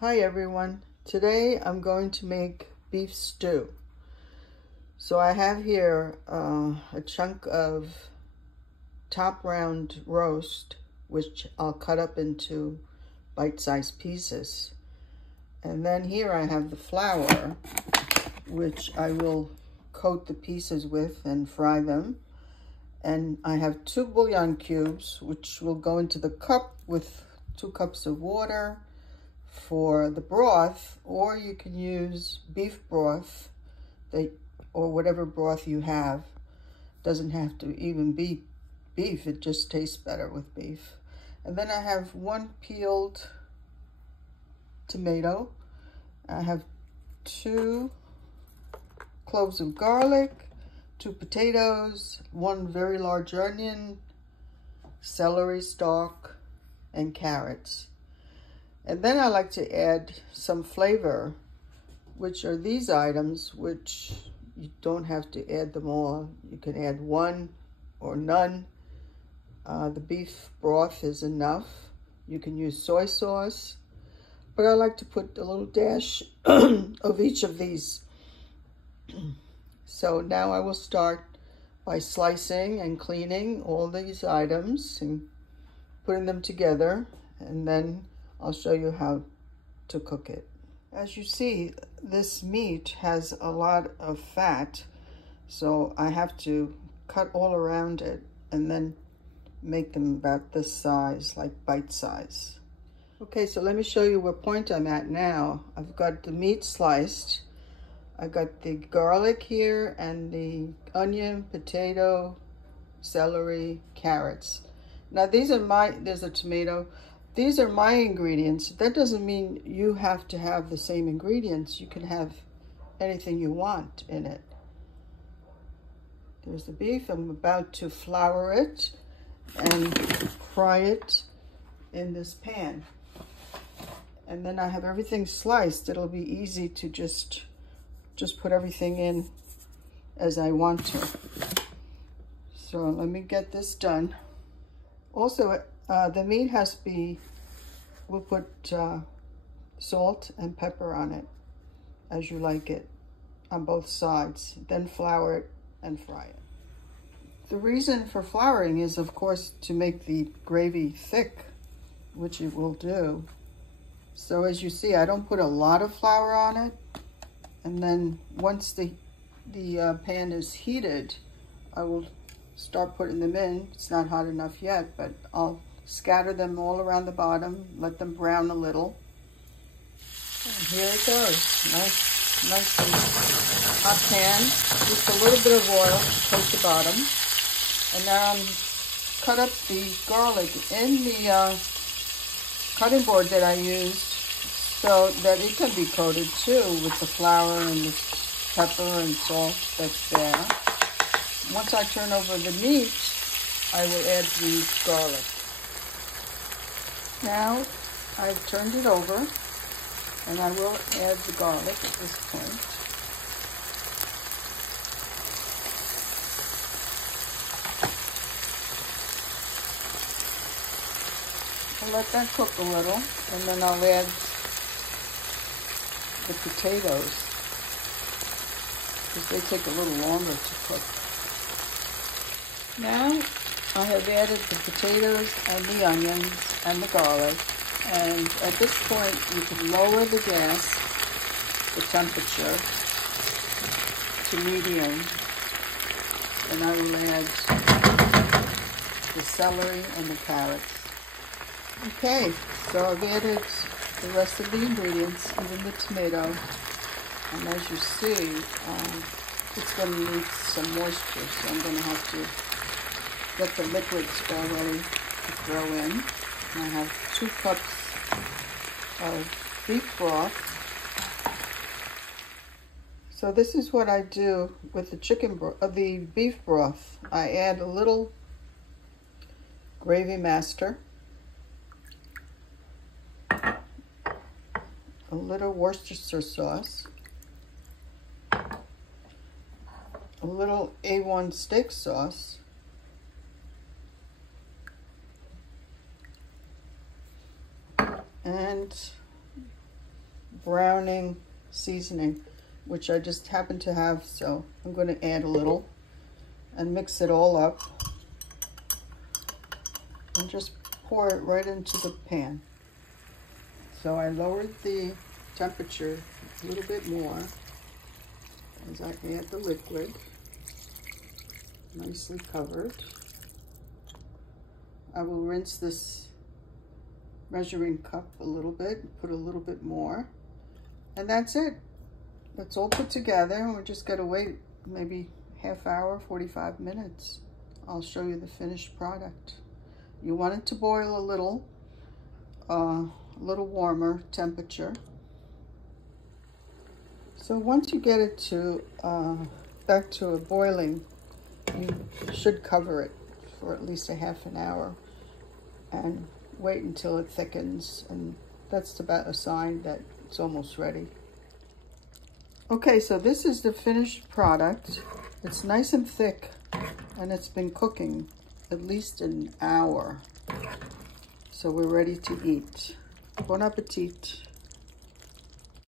Hi everyone. Today I'm going to make beef stew. So I have here a chunk of top round roast, which I'll cut up into bite-sized pieces. And then here I have the flour, which I will coat the pieces with and fry them. And I have 2 bouillon cubes, which will go into the cup with 2 cups of water for the broth, or you can use beef broth or whatever broth you have. Doesn't have to even be beef, it just tastes better with beef. And then I have 1 peeled tomato. I have 2 cloves of garlic, 2 potatoes, 1 very large onion, celery stalk, and carrots. And then I like to add some flavor, which are these items, which you don't have to add them all. You can add 1 or none. The beef broth is enough. You can use soy sauce, but I like to put a little dash of each of these. So now I will start by slicing and cleaning all these items and putting them together, and then I'll show you how to cook it. As you see, this meat has a lot of fat, so I have to cut all around it and then make them about this size, like bite size. Okay, so let me show you what point I'm at now. I've got the meat sliced. I got the garlic here and the onion, potato, celery, carrots. Now these are there's a tomato. These are my ingredients. That doesn't mean you have to have the same ingredients. You can have anything you want in it. There's the beef. I'm about to flour it and fry it in this pan. And then I have everything sliced. It'll be easy to just put everything in as I want to. So let me get this done. Also, the meat has to be, we'll put salt and pepper on it as you like it on both sides. Then flour it and fry it. The reason for flouring is, of course, to make the gravy thick, which it will do. So as you see, I don't put a lot of flour on it. And then once the pan is heated, I will start putting them in. It's not hot enough yet, but I'll scatter them all around the bottom, let them brown a little. And here it goes. Nice and hot pan. Just a little bit of oil to coat the bottom. And now I'm cut up the garlic in the cutting board that I used so that it can be coated too with the flour and the pepper and salt that's there. Once I turn over the meat, I will add the garlic. Now I've turned it over, and I will add the garlic at this point. I'll let that cook a little, and then I'll add the potatoes, because they take a little longer to cook. Now I have added the potatoes and the onions and the garlic, and at this point you can lower the gas, the temperature, to medium, and I will add the celery and the carrots. Okay, so I've added the rest of the ingredients, even the tomato, and as you see, it's going to need some moisture, so I'm going to have to get the liquids all ready to throw in. And I have 2 cups of beef broth. So this is what I do with the beef broth. I add a little Gravy Master, a little Worcestershire sauce, a little A1 steak sauce, and browning seasoning, which I just happen to have, so I'm going to add a little and mix it all up and just pour it right into the pan. So I lowered the temperature a little bit more as I add the liquid, nicely covered. I will rinse this measuring cup a little bit, put a little bit more, and that's it. It's all put together, and we just gotta wait maybe half hour, 45 minutes. I'll show you the finished product. You want it to boil a little warmer temperature. So once you get it to back to a boiling, you should cover it for at least a half an hour and wait until it thickens, and that's about a sign that it's almost ready. Okay, so this is the finished product. It's nice and thick, and it's been cooking at least an hour. So we're ready to eat. Bon appetit.